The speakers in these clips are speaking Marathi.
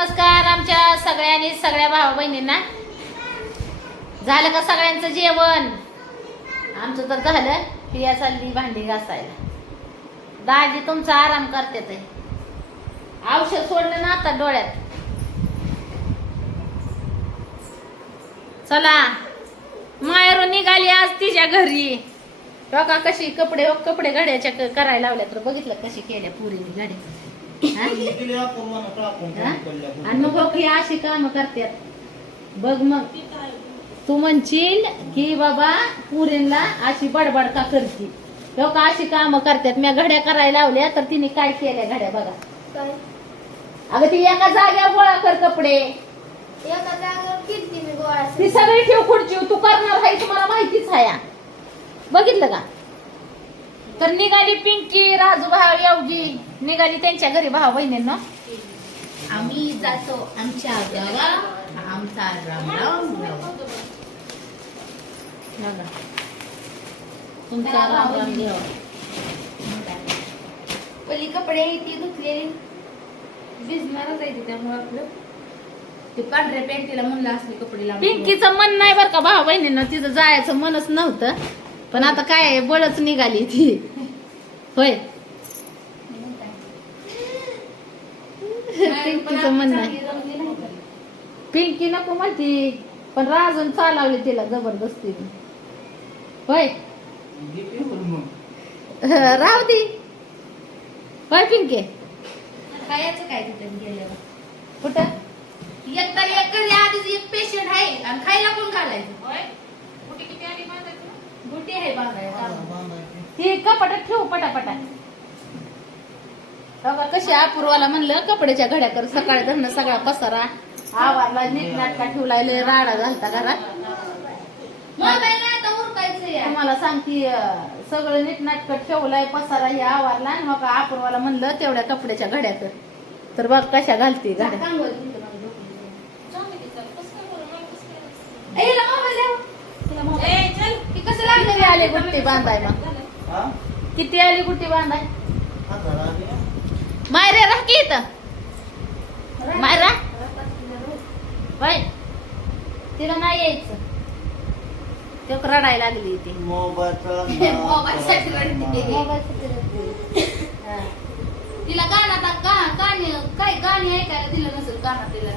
नमस्कार आमच्या सगळ्यांनी सगळ्या भावा बहिणींना. झालं का सगळ्यांचं जेवण? आमचं तर झालं पिया चालली भांडी घासायला. दाजी तुमचा आराम करते ते. औषध सोडलं ना आता डोळ्यात. चला. माहेरून निघाली आज तिच्या घरी. बघा कशी कपडे कपडे घड्याच्या करायला लावल्या तर बघितलं कशी केल्या पुरीने घड्या आणि मग ही अशी काम करतात. बघ मग. तू म्हणशील की बाबा पुरीला अशी बडबड का करते? लोक अशी काम करतात. मी घड्या करायला लावल्या तर तिने काय केल्या घड्या बघा. अगं ती एका जाग्यावर गोळा कर कपडे. ती सगळी ठेव खुर्ची. तू करणार आहे तुम्हाला माहितीच आहे. बघितलं का? तर निघाली पिंकी राजू भाव येवजी. निघाली त्यांच्या घरी भाऊ बहिणींना आम्ही जातो आमच्या गावा आमचा राम राम राम बघा. तुमचा राम राम देव. पहिली कपडे ती धुतलेली भिजणारच आहे ती त्यामुळे आपलं. ते पांढऱ्या पॅन्टीला म्हणलं असले कपडे लावून. पिंकीचं मन नाही बरं का भाऊ बहिणींना तिचं जायचं मनच नव्हतं. पण आता काय आहे, बळच निघाली ती. होय. पिंकीचं मन नाही पिंकी नको म्हणती पण राजून चालवली तिला जबरदस्ती होय. राहू दे. होय पिंके. खायचं काय तिथे गेल्यावर? कुठं? एक तर एक घरी आधीच एक पेशंट आहे आणि खायला कोण घालायचं? गुटी आहे ती कपाटात ठेवू पटापटा कशी अपूर्वाला म्हणलं कपड्याच्या घड्या कर सकाळी धरणं सगळा पसारा. आवारला नीटनाटका ठेवला लय राडा झालता घरात. तुम्हाला सांगती अं, सगळं नीटनाटक ठेवलाय पसारा हे आवारला आणि मग अपूर्वाला म्हणलं तेवढ्या कपड्याच्या घड्या कर. तर बघ कशा घालती घड्या. चांगलं दिसतं मला डोक्याला. ए, हिला मोबाईल द्या. हिला मोबाईल. ती कसं लागली? आली गुट्टी बांधाय मग किती आली गुट्टी बांधाय? मायरे राह की इथं. मायरा. होय. तिला नाही यायचं. ते रडायला लागली ती. मोबाईलसाठी रडते. हा. तिला गाणं गाणी काय गाणी ऐकायला दिलं नसेल गाणं तिला.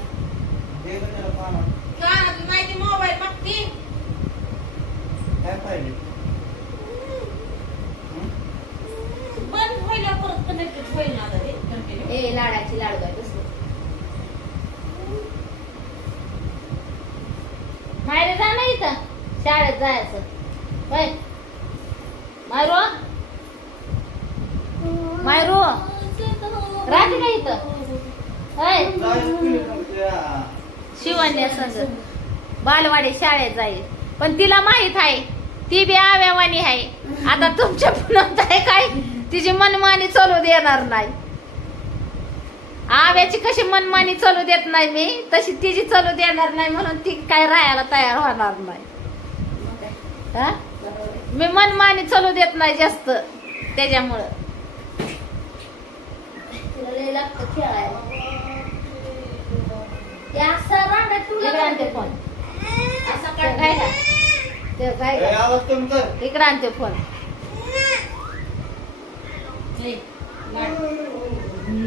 गाणं माहिती मोबाईल बघती. बंद व्हायला परत कनेक्टेड होईल ना आता लाडाची लाडू काय बसली. मायरे जा ना इथं. शाळेत जायचं. होय. मायरो. मायरो. राहते का इथं? होय. शिवण्या संग. बालवाडी शाळेत जाईल. पण तिला माहीत आहे ती बी आव्यावानी आहे. आता तुमच्या पुन्हा आहे काय? तिची मनमानी चालू देणार नाही. आव्याची कशी मनमानी चालू देत नाही मी तशी तिची चालू देणार नाही म्हणून ती काय राहायला तयार होणार नाही. हा? मी मनमानी चालू देत नाही जास्त त्याच्यामुळं. इकडे आणते फोन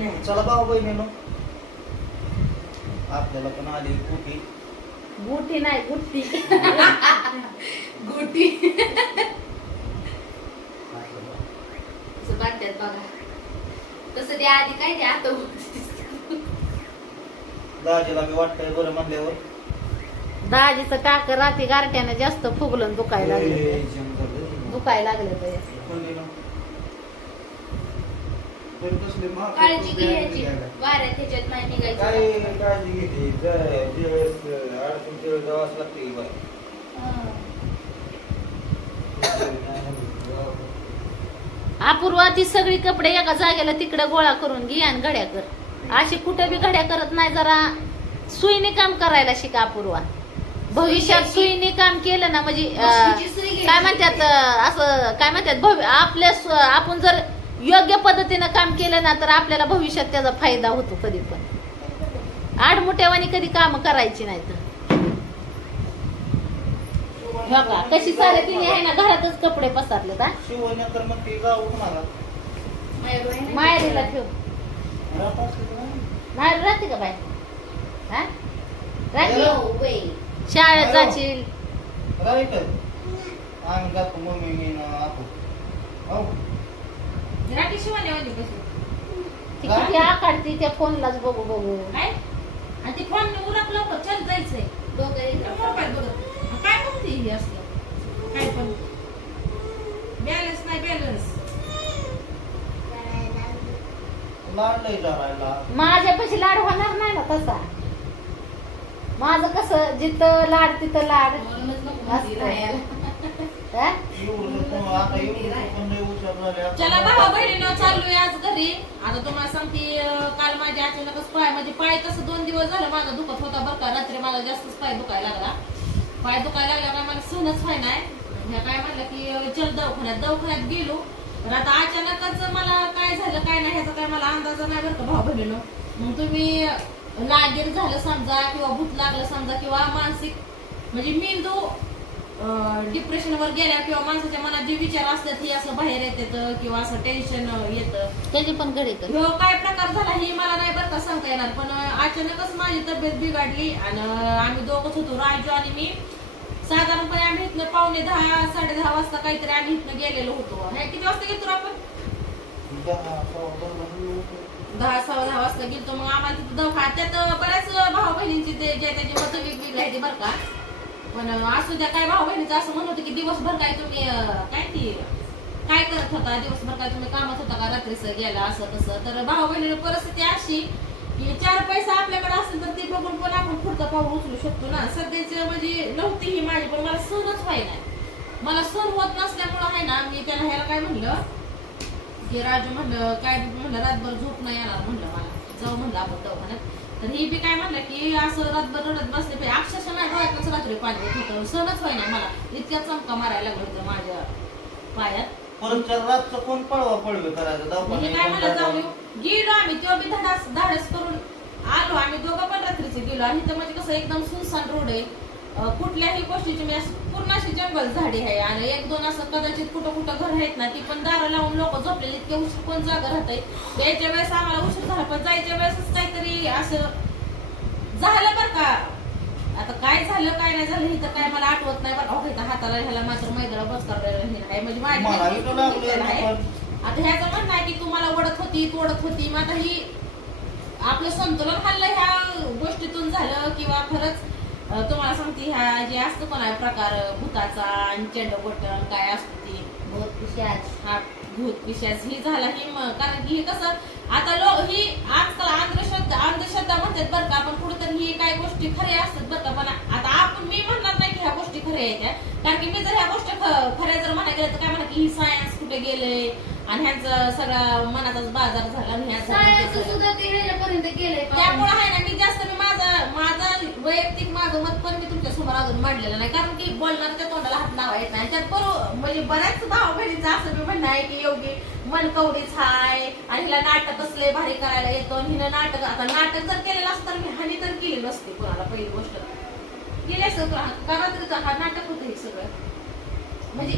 फोन चला भाऊ बहिणीनो. आपल्याला पण आली कुठी गुटी नाही गुट्टी. गुटी. असं बांधतात बघा. तसं ते आधी काय ते आता दाजीला मी वाटतंय बरं म्हणल्यावर. दाजीचं टाक राती गारट्यानं जास्त फुगलं आणि दुखायला लागलं. ए, जम झालं. दुखायला लागलं तर बहिणीनो. तरी कसले महाग काळजी कपडे घ्यायची घ्यायला. वाऱ्यात ह्याच्यात नाही काय निघायचं काळजी घेते जर- ज्यावेळेस अडचण त्यावेळेस जावंच लागते की बाई. अपूर्वा ती सगळी कपडे एका जागेला तिकडे गोळा करून घे आणि घड्या कर अशी कुठे बी घड्या करत नाही जरा सुईने काम करायला शिका अपूर्वा भविष्यात सुईने काम केलं ना म्हणजे अं, मशीनची सुई घ्यायची. काय म्हणतात अं, असं काय म्हणतात भवि- आपल्या आपण जर योग्य पद्धतीनं काम केलं ना तर आपल्याला भविष्यात त्याचा फायदा होतो कधी पण. आडमुठ्यावानी कधी काम करायची नाही तर. हो कशी सारे तिने आहे ना घरातच कपडे पसरले का ठेव राहत का? माहेर राहते का बाय हा? राहते. शाळेत जाशील. राईट मम्मी मी ना राखी शिवानी बसू ती किती आकाडती त्या फोनलाच बघू बघू. काय? आणि ते फोन उरक लवकर चल जायचंय. मोबाईल बघत. काय बघते ही असलं? काय पण. बॅलन्स नाही बॅलन्स लाडलंय धरायला माझ्यापाशी लाड होणार नाही ना तसा. माझं कसं जिथं लाड तिथं लाड. म्हणूनच चला भावा बहिणीनं चाललोय आज घरी. आता तुम्हाला सांगते काल माझ्या अचानकच पाय म्हणजे पाय कसं दोन दिवस झालं माझा दुखत होता बरं का. रात्री मला जास्तच पाय दुखायला लागला. पाय दुखायला लागला काय मला सहनच व्हाय नाही ह्या काय म्हणलं की चल दवाखान्यात दवाखान्यात गेलो. तर आता अचानकच मला काय झालं काय नाही ह्याचा काय मला अंदाज नाही बरं का भाऊ बहिणीनं. मग तुम्ही लागीर झालं समजा किंवा भूत लागलं समजा किंवा मानसिक म्हणजे मेंदू डिप्रेशन वर गेल्या किंवा माणसाच्या मनात जे विचार असतात हे असं बाहेर येतात किंवा असं टेन्शन येतं. त्याची पण घडी कर ह्यो काय प्रकार झाला हे मला नाही बरं का सांगता येणार पण अचानकच माझी तब्येत बिघडली आणि आम्ही दोघंच होतो राजू आणि मी. साधारणपणे आम्ही इथनं पावणे दहा साडे दहा वाजता काहीतरी आम्ही इथनं गेलेलो होतो. हे किती वाजता गेलो आपण? दहा, सव्वा दोन दहा वाजता गेलतो. मग आम्हाला तिथं दवाखान्यात त्यात बऱ्याच भाऊ बहिणींची जे त्याची मत वेगवेगळी आहे ते बरं का? पण असू द्या काय भाऊ बहिणीचं असं म्हणत होतं की दिवसभर काय तुम्ही काय ती काय करत होता? दिवसभर काय तुम्ही कामात होता का? रात्रीचं गेला असं तसं. तर भाऊ बहिणीला परिस्थिती अशी की चार पैसा आपल्याकडे असेल तर ते बघून पण आपण पुढचा पाऊल उचलू शकतो ना. सध्याचं म्हणजे नव्हती ही माझी पण मला सहनच व्हायला नाही. मला सहन होत नसल्यामुळं आहे ना मी त्याला ह्याला काय म्हणलं? की राजू म्हणलं काय म्हणलं? रातभर झोप नाही येणार म्हणलं मला. जाऊ म्हणलं आपण दवाखान्यात. तर ही बी काय म्हणलं की असं रातभर रडत बसले पाहिजे अक्षरशः नाही डोळ्यातच रात्री पाणी येत होतं. सहनच व्हाय नाही मला. इतक्या चमका मारायला लागलं होतं माझ्या पायात. परत रातचं कोण पळवा पळवे करायचं? मी काय म्हणलं जाऊ दवाखान्यात गेलो आम्ही तेव्हा बी धाडस धाडस करून आलो. आम्ही दोघं पण रात्रीचे गेलो. आणि इथं म्हणजे कसं एकदम सुनसान रोड आहे. कुठल्याही गोष्टीची म्हणजे पूर्ण अशी जंगल झाडी आहे आणि एक दोन असं कदाचित कुठं कुठं घर आहेत ना ती पण दारं लावून लोक झोपलेली इतके उशीर कोण जागा राहत यायच्या वेळेस आम्हाला उशीर झाला पण जायच्या वेळेसच काहीतरी असं झालं बरं का. आता काय झालं काय नाही झालं हे तर काय मला आठवत नाही बरं का. इथं हाताला ह्याला मात्र मैदाला बस आहे म्हणजे इथं लागलं घेतलेलं आहे. पण आता ह्याचं म्हणणं आहे की तुम्हाला ओढत होती तोडत होती मग आता ही आपलं संतुलन हल्लं ह्या गोष्टीतून झालं किंवा खरंच तुम्हाला सांगते ह्या जे असतं पण आहे प्रकार भूताचा आणि चेंडगोटन काय असतं ती बहुत पिशाच. हा भूत पिशाच ही झाला ही कारण की हे कसं आता लोक ही आजकाल अंधश्रद्धा अंधश्रद्धा म्हणतात बरं का पण कुठेतरी ही काही गोष्टी खऱ्या असतात बरं का पण आता आपण मी म्हणणार नाही की ह्या गोष्टी खऱ्या आहेत ह्या. कारण की मी जर ह्या गोष्टी खऱ्या जर म्हणायला गेलं तर काय म्हणा की ही सायन्स कुठे गेले आणि ह्यांचं सगळा मनाचाच बाजार झाला आणि पाहून. त्यामुळे आहे ना मी जास्त माझं वैयक्तिक माझं मत पण मी तुमच्यासमोर अजून मांडलेलं नाही. कारण की बोलणार त्या तोंडाला हात लावा येत नाही. त्यात बरोबर म्हणजे बऱ्याच भाव बहिणीचं असं मी म्हणणं आहे की योगी मनकवडीच हाय आणि हिला नाटक असले भारी करायला येतो हिनं नाटक आता नाटक जर केलेलं असतं तर मी हानी तर केली नसते कोणाला पहिली गोष्ट. केली असं रात्रीचं हा नाटक होतं हे सगळं. म्हणजे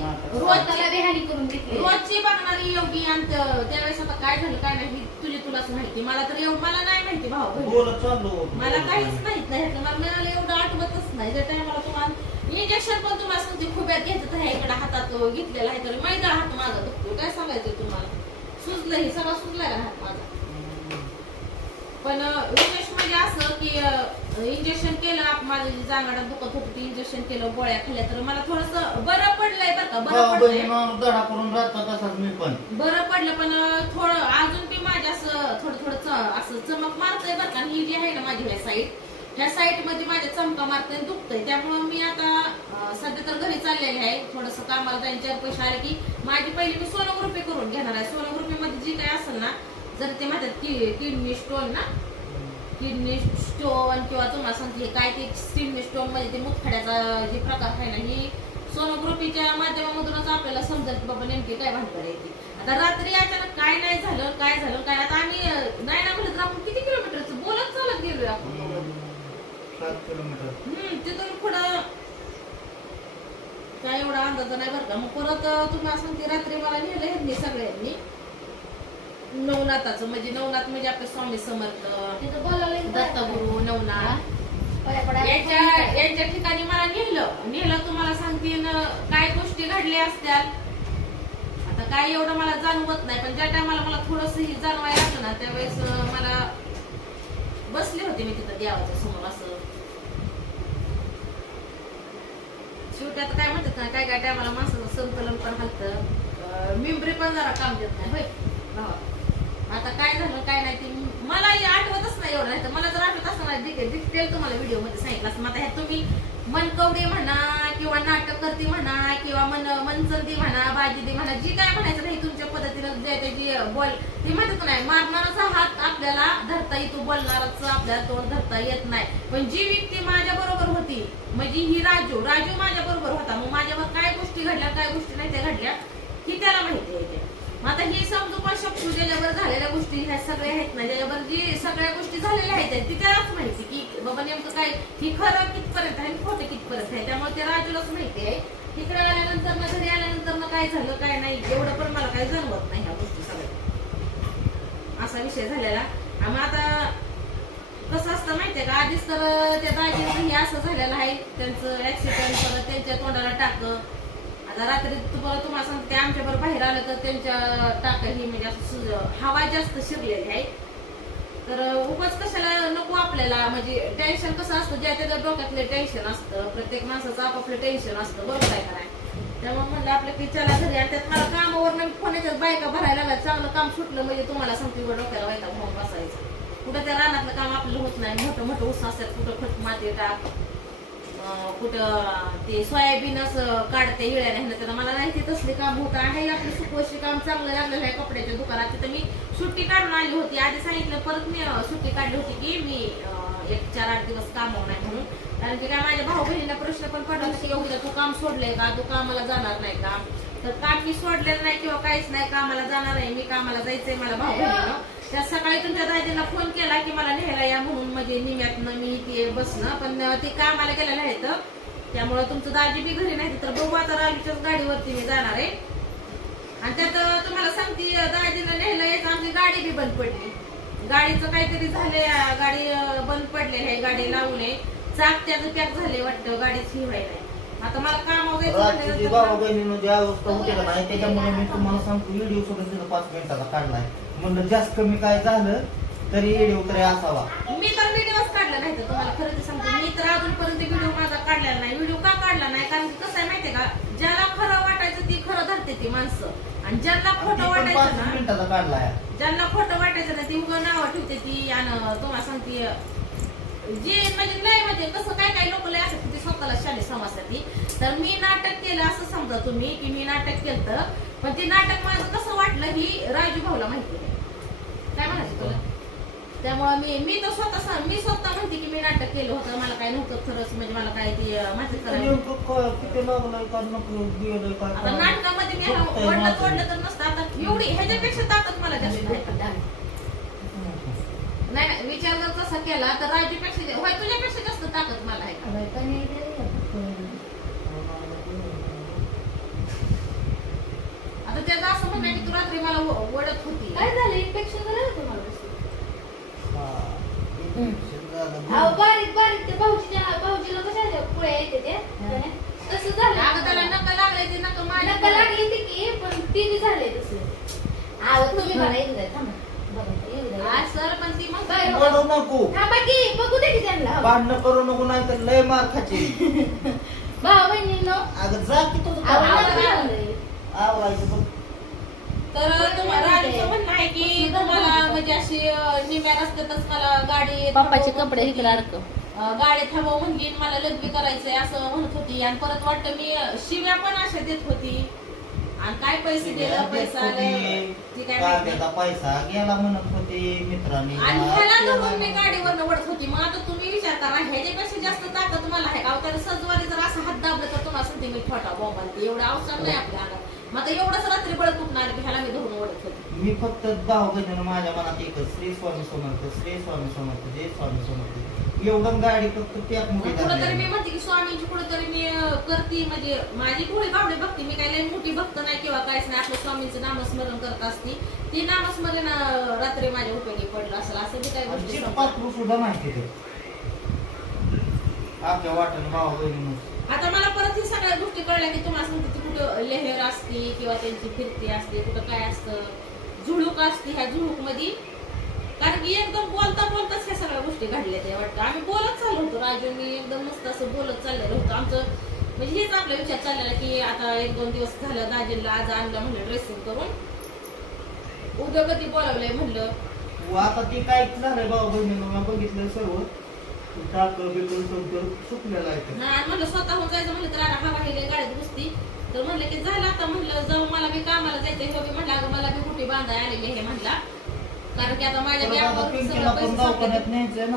करून घेतली. रोजची बघणारी योगी आणि त- त्यावेळेस आता काय झालं काय नाही तुझी तुलाच माहिती. मला तर एवढं मला नाही माहिती भाऊ. बोलत चाललो. मला काहीच माहीत नाही. ह्यातलं. मला मिळालं एवढं आठवतच नाही. त्या टायमाला तुम्हाला इंजेक्शन पण तुम्हाला सांगते खुब्यात घ्यायचं तर ह्या इकडे हातात घेतलेला आहे तर मैदा हात माझा दुखतो काय सांगायचं तुम्हाला? सुजलं हे सगळं सुजलाय हात माझा? पण अं, असं की इंजेक्शन केलं माझं जे जांगाडात दुखत होतं इंजेक्शन केलं गोळ्या खाल्ल्या तर मला थोडस बरं पडलंय बरं का? बरं भाऊ पडलंय. करून तसाच मी पण. बरं पडलं पण थोडं अजून बी माझ्या असं थोडं थोडं असं चमक मारतंय बरं का? ही जी आहे ना माझी ह्या साईड ह्या साईडमध्ये माझ्या चमका मारतंय दुखतंय. त्यामुळं मी आता सध्या तर घरी चाललेले आहे. थोडस कामाला जाईन चार पैसे आले की माझी पहिली मी सोनोग्राफी करून घेणार आहे. सोनोग्राफी मध्ये जी काय असेल ना जर ते माझ्यात कि- किडनी स्टोन ना किडनी स्टोन किंवा तुम्हाला सांगते हे काय ते किडनी स्टोनमध्ये ते मुतखड्याचा जे प्रकार आहे ना ही सोनोग्राफीच्या माध्यमामधूनच आपल्याला समजेल की बाबा नेमकी काय भानगड येते आता रात्री अचानक काय नाही झालं काय झालं काय आता आम्ही नाही ना म्हणलं तर आपण किती किलोमीटरचं बोलत चालत गेलोय आपण. किलोमीटर हम्म, तिथून पुढं काय एवढा अंदाज नाही बरं का. मग परत तुम्हाला सांगते रात्री मला नेलं ह्यांनी सगळ्यांनी. नवनाथाचं म्हणजे नवनाथ म्हणजे आपले स्वामी समर्थ तिथं बोलावलं दत्तगुरु नवनाथ. यांच्या यांच्या ठिकाणी मला नेलं. नेलं तुम्हाला सांगते काय गोष्टी घडल्या असत्याल. आता काय एवढं मला जाणवत नाही पण ज्या टायमाला मला थोडस जाणवायला लागलं ना त्यावेळेस मला बसले होते मी तिथं देवाच्या समोर असं. शेवटी आता काय म्हणतात ना काय काय टायमाला माणसाचं संकलन पण हलतं. मिंबरी पण जरा काम देत नाही होय. भावा. आता काय झालं काय नाही ते मला हे आठवतच नाही एवढं. नाही तर मला जर आठवत असणार डिटेल तुम्हाला व्हिडिओमध्ये सांगितलं असं मग आता ह्यात तुम्ही मनकवडे म्हणा किंवा नाटक करते म्हणा किंवा मन मनचंदी म्हणा बाजीदी म्हणा जी काय म्हणायचं नाही तुमच्या पद्धतीनं जे त्याची बोल ते म्हणतात नाही मारणाराचा हात आपल्याला धरता येतो बोलणाराच आपल्याला तोंड धरता येत नाही. पण जी व्यक्ती माझ्या बरोबर होती म्हणजे ही राजू राजू माझ्या बरोबर होता. मग माझ्यावर काय गोष्टी घडल्या काय गोष्टी नाही त्या घडल्या ही त्याला माहिती आहे. आता हे समजू पण शकतो ज्याच्यावर झालेल्या गोष्टी ह्या सगळ्या आहेत ना ज्याच्यावर जी सगळ्या गोष्टी झालेल्या आहेत ती त्यालाच माहिती की बाबा नेमकं काय ही खरं कितपर्यंत आहे खोटं कितपर्यंत आहे? त्यामुळे ते राजूलाच माहिती आहे. तिकडे आल्यानंतर ना घरी आल्यानंतर ना काय झालं काय नाही एवढं पण मला काही जाणवत नाही ह्या गोष्टी सगळ्या. असा विषय झालेला. आणि मग आता कसं असतं माहितीये का आधीच तर त्या दाजीचं हे असं झालेलं आहे त्यांचं ऍक्सिडेंट परत त्यांच्या तोंडाला टाक आता रात्री तुम्हाला तुम्हाला सांगते आमच्या बरोबर बाहेर आलं तर त्यांच्या टाक ही म्हणजे असं हवा जास्त शिरलेली आहे. तर उगाच कशाला नको आपल्याला म्हणजे टेन्शन कसं असतं ज्या त्याच्या डोक्यातलं टेन्शन असतं प्रत्येक माणसाचं आपापलं टेन्शन असतं बरोबर आहे का नाही? त्यामुळे म्हणलं आपलं की चला घरी आणि त्यात मला कामावर फोन येतात बायका भरायला लागला चांगलं काम सुटलं म्हणजे तुम्हाला सांगते डोक्याला व्हायचा भाऊ बसायचं. कुठं त्या रानातलं काम आपलं होत नाही मोठं मोठं उस असतात कुठं खत माती टाक कुठं ते सोयाबीन असं काढते हिळ्याने ह्यानं त्यानं मला नाही ते तसले काम होतं आहे. आपलं सुखवशी काम चांगलं लागलेलं आहे कपड्याच्या दुकानात. तिथं मी सुट्टी काढून आली होती. आधी सांगितलं परत मी सुट्टी काढली होती की मी एक चार आठ दिवस कामावर नाही म्हणून. कारण की काय माझ्या भाऊ बहिणीला प्रश्न पण पडला की एवढं तू काम सोडलंय का? तू कामाला जाणार नाही का? तर काम मी सोडलेलं नाही किंवा काहीच नाही. कामाला जाणार आहे. मी कामाला जायचंय मला भाऊ बहिणीला त्या सकाळी तुमच्या दाजीला फोन केला की मला न्यायला या म्हणून म्हणजे निम्यातनं मी ते बसणं. पण ते कामाला गेलेलं आहे तर. त्यामुळे तुमचं दाजी बी घरी नाही तर बघू आता राजूच्याच गाडीवरती मी जाणार आहे. आणि त्यात तुम्हाला सांगते दाजीला न्यायला यायचं आमची गाडी बी बंद पडली. गाडीचं काहीतरी झालंय गाडी बंद पडलेली आहे गाडी लावले. चाक त्याचं पॅक झाले वाटतं गाडीच नाही. आता मला कामावर जायचं रात्रीची म्हटल्यानंतर बाबा ना- बहिणीनं जी अवस्था होती का नाही त्याच्यामुळे मी तुम्हाला सांगतो व्हिडिओ तिथं पाच मिनिटाचा काढलाय. म्हणलं जास्त कमी काय झालं तरी व्हिडिओ तरी असावा. मी तर व्हिडिओच काढला नाही तर तुम्हाला खरं ते सांगते मी तर अजूनपर्यंत व्हिडिओ माझा काढलेला नाही. व्हिडिओ का काढला नाही? कारण की कसं आहे माहितीये का ज्याला खरं वाटायचं ती खरं धरते ती माणसं. आणि ज्यांना खोटं पण पाच वाटायचं ना मिनिटाचा काढलाय. ज्यांना खोटं वाटायचं ना ती उगं नावं ठेवते ती आणि तुम्हाला सांगते जे म्हणजे नाही म्हणजे कसं काय काय लोक लय असतात ते स्वतःला शाले समाजसाठी तर मी नाटक केलं असं समजा तुम्ही की मी नाटक केलं पण ते नाटक माझं कसं वाटलं ही राजू भाऊला माहिती नाही. काय म्हणायचं तुला? त्यामुळे मी मी तर स्वतः मी स्वतः म्हणते की मी नाटक केलं होतं मला काय नव्हतं खरंच म्हणजे मला काय ते माझं करायचं नेमकं काय- किती लागलंय का नको गेलंय काय आता. नाटकामध्ये मी ओढलं माझं. तोडलं तर नसतं आता एवढी ह्याच्यापेक्षा ताकद मला जास्त नाही नाही, विचार जर तसा केला तर राजूपेक्षा होय तुझ्यापेक्षा जास्त ताकद मला आहे आता त्याचं असं म्हणणं आहे की तू रात्री मला ओ- ओढत होती काय झालं इन्फेक्शन झालं तुम्हाला? हा. infection झालं. अहो बारीक बारीक ते भाऊजीच्या भाऊजीला कशा पुळ्या येते ते त्याने तसं झालं अगं त्याला नका लागले ते नका माझ्या नका लागली ती की पण झाले तसं तुम्ही मला येऊ द्या थांबा बघा येऊ द्या आज सर पण ती मग बाय. पडू नको थांबा की बघू दे की त्यांना भांडणं करू नको नाही तर लय मार खाची भाऊ बहिणींनो अगं जा की तुझं आव काम. नको लागलंय. आवरायचं बघ. तर तुम्हाला राजूचं म्हणणं आहे की तुम्हाला म्हणजे अशी निम्या रस्त्यातच मला गाडी पप्पाचे कपडे इकडे गाडी थांबव म्हणली मला लग्न करायचंय असं म्हणत होती. आणि परत वाटतं मी शिव्या पण अशा देत होती. आणि काय पैसे दिलं पैसा ती काय माहिती? पैसा गेला म्हणत होते मित्रांनी. आणि ह्याला धरून मी गाडीवर ओढत होती. मग आता तुम्ही विचार करा ह्याच्यापेक्षा जास्त ताकद मला आहे का? तर सजवारी जर असं हात दाबलं तर तुम्हाला सांगते मी छोटा बॉम्ब आणते एवढं अवसर नाही आपल्या अंगात. मग आता एवढंच रात्री बळ कुठणार की ह्याला मी धरून ओढत होती. मी फक्त बहिणीनं माझ्या मनात एकच श्री स्वामी समर्थ श्री स्वामी समर्थ जय स्वामी समर्थ. एवढं गाडी फक्त पॅक मोठी कुठंतरी मी. म्हणते की स्वामींची कुठंतरी मी अं, करते म्हणजे माझी थोडी बावडे बघते मी काही लई मोठी भक्त नाही किंवा काहीच नाही आपलं स्वामींचं नामस्मरण करत असते. ती नामस्मरण अं, रात्री माझ्या उपयोगी पडलं असेल असं बी काही आणि गोष्टी सांगते. पाखरू सुद्धा नाही तिथे आपल्या भाऊ बहिणीनं आता मला परत ही सगळ्या गोष्टी कळल्या की तुम्हाला सांगते ती कुठं लेहर असते किंवा त्यांची फिरती असते कुठं काय असतं झुळूक असते ह्या झुळूकमध्ये कारण की एकदम बोलता बोलताच ह्या सगळ्या गोष्टी घडल्या त्या वाटतं. आम्ही बोलत चाललो होतो राजू मी एकदम मस्त असं बोलत चाललेलो होतो. आमचं म्हणजे हेच आपला विचार चाललेला की आता एक दोन दिवस झालं दाजीला आज आणलं म्हणलं ड्रेसिंग करून. उद्या कधी बोलावलंय म्हणलं. व आता ते काय झालंय भाऊ बहिणीनं मी बघितलं सर्व. टाकलं बिकलं सगळं सुकलेलं आहे. हा, म्हणलं स्वतःहून जायचं म्हणलं तर आता हवा गेले गाडीत बसती. तर म्हणलं की झालं आता म्हणलं जाऊ मला बी कामाला जायचं हे बी म्हणलं अगं मला बी कुठे बांधाय आलेले हे म्हणला. कारण की आता माझ्या पण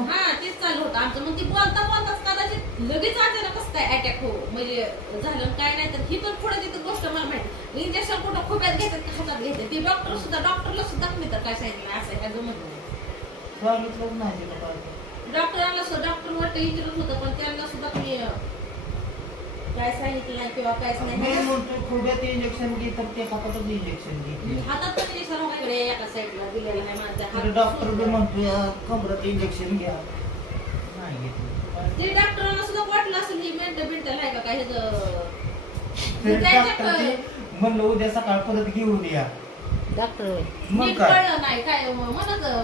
हा तेच चालू होतं आमचं. मग ती बोलता बोलताच कदाचित लगेच अचानक कसं काय अटॅक हो? म्हणजे झालं काय नाही तर ही तर पुढे तिथं गोष्ट मला माहिती इंजेक्शन कुठं खोब्यात घेतात का हातात घेतात? ती डॉक्टर सुद्धा डॉक्टरला सुद्धा मी तर काय सांगितलं? असं काय जमत नाही. डॉक्टरांना सुद्धा डॉक्टर वाटतं विचारत होतं पण त्यांना सुद्धा मी काय सांगितलं नाही किंवा मी म्हणतो खोड्यात इंजेक्शन घे तर ते हातातच इंजेक्शन घे. हातात पण इंजेक्शन वगैरे एका साईडला दिलेलं आहे तर हात डॉक्टर बी म्हणतो या कमरात इंजेक्शन घ्या. नाही घेतलं. ते डॉक्टरांना सुद्धा वाटलं असेल ही मेंटल बिंटल आहे का काही तरी म्हणलं उद्या सकाळ परत घेऊन या. डॉक्टर होय मग नीट काय? कळलं नाही काय म्हणत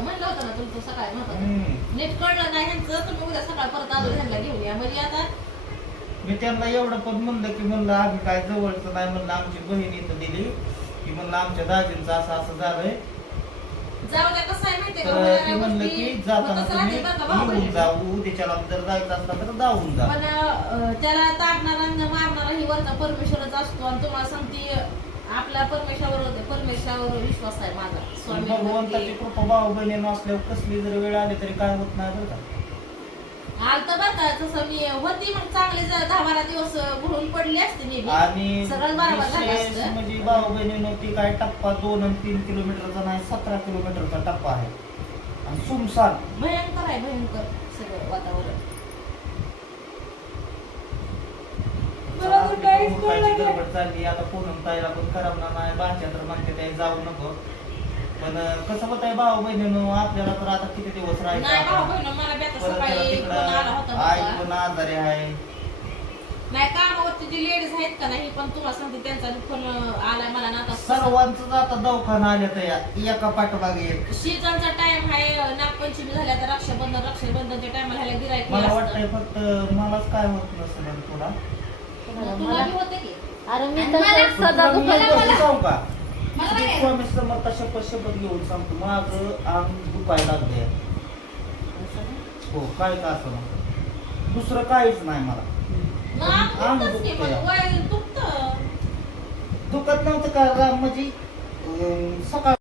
म्हणलं होतं ना तुमचं सकाळी म्हणत. हम्म. नीट कळलं नाही ह्यांचं तुम्ही उद्या सकाळ परत आलो ह्यांना घेऊन या. म्हणजे आता मी त्यांना एवढं पण म्हणलं की म्हणलं आम्ही काय जवळचं नाही. म्हणलं आमची बहीण इथं दिली. की म्हणलं आमच्या दाजींचं असं असं झालंय. जाऊ द्या कसं आहे माहितीये का? तर होणाऱ्या ते म्हणलं की जाताना तुम्ही. जाऊ उद्याच्याला जर जायचं असलं तर जाऊन जा. पण अं, त्याला आणि मारणारा ही वरचा परमेश्वरच असतो आणि तुम्हाला सांगते आपल्या परमेश्वरावर होते. परमेश्वरावर विश्वास आहे माझा. पण भगवंताची स्वामी कृपा भाऊ बहिणी असल्यावर कसली जर वेळ आली तरी काय होत नाही बरं का. आलत बरं का तसं मी होती मग चांगले जर दहा बारा दिवस बुडून पडली असते मी बी. आणि सगळं बरोबर झालं विशेष असतं. म्हणजे भाऊ बहिणी ती काय टप्पा दोन आणि तीन किलोमीटरचा नाही सतरा किलोमीटरचा टप्पा आहे आणि सुमसान भयंकर आहे भयंकर सगळं वातावरण मला तर काहीच कळलं उरकायची नाही. गडबड चालली आता पूनम ताईला पण करमणार नाही बाच्या तर म्हणते ताई जाऊ नको पण कसं होत आहे भाऊ बहिणीनं आपल्याला तर आता किती दिवस नाही भाऊ राहायचं बहिण मला सकाळी फोन आला होता आई. पण आजारी आहे? नाही कामावरती जी लेडीज आहेत का नाही पण तुम्हाला सांगते त्यांचा फोन आलाय मला ना आता. सर्वांच आता दवाखाना आले तर या एका पाठोमागे एक. सीझनचा टाइम आहे नागपंचमी झाल्या तर रक्षाबंधन रक्षाबंधनच्या टायमाला ह्याला गिरायक मला वाटतंय फक्त मलाच काय होत नसेल आणि तुला? तुला बी होते की? अरे मी तर मला सदा तुला का? आहे? स्वामी समर्थ शपथ शपथ घेऊन सांगतो. माझं अंग दुखायला लागले हो काय का असं दुसरं काहीच नाही मला. मग अंग. मग दुखतं. दुखत नव्हतं का म्हणजे सकाळ